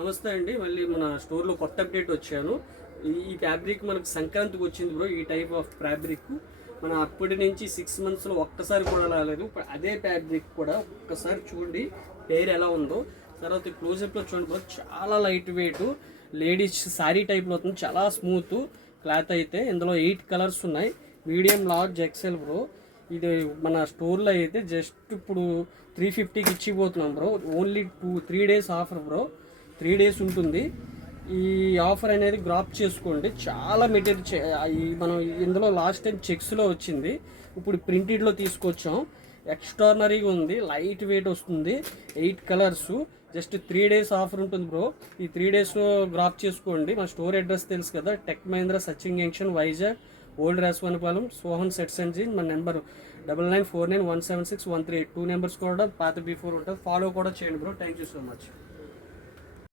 నమస్తే అండి. మళ్ళీ మన స్టోర్లో కొత్త అప్డేట్ వచ్చాను. ఈ ఫ్యాబ్రిక్ మనకు సంక్రాంతికి వచ్చింది బ్రో. ఈ టైప్ ఆఫ్ ఫ్యాబ్రిక్ మన అప్పటి నుంచి 6 మంత్స్లో ఒక్కసారి కూడా రాలేదు. అదే ఫ్యాబ్రిక్ కూడా ఒక్కసారి చూడండి పేరు ఎలా ఉందో. తర్వాత క్లోజప్లో చూడండి బ్రో, చాలా లైట్ వెయిట్ లేడీస్ శారీ టైప్లో అవుతుంది. చాలా స్మూత్ క్లాత్ అయితే. ఇందులో 8 కలర్స్ ఉన్నాయి. Medium, large, XL bro. ఇది మన స్టోర్లో అయితే జస్ట్ ఇప్పుడు 350కి ఇచ్చిపోతున్నాం bro. Only 3 days offer bro. 3 days ఉంటుంది ఈ ఆఫర్ అనేది. గ్రాప్ చేసుకోండి. చాలా మెటీరియల్ మనం ఇందులో లాస్ట్ టైం చెక్స్లో వచ్చింది, ఇప్పుడు ప్రింటెడ్లో తీసుకొచ్చాం. ఎక్స్ట్రానరీగా ఉంది, లైట్ వెయిట్ వస్తుంది. 8 కలర్స్, జస్ట్ 3 డేస్ ఆఫర్ ఉంటుంది బ్రో. ఈ 3 డేస్ గ్రాప్ చేసుకోండి. మా స్టోర్ అడ్రస్ తెలుసు కదా, టెక్ మహీంద్రా సచింగ్ junction, Vizag, old Rajavanapalem, Sohan sets and jean. మన నెంబర్ 9949176138. 2 నెంబర్స్ కూడా పాత బిఫోర్ ఉంటుంది. ఫాలో కూడా చేయండి bro. Thank you so much.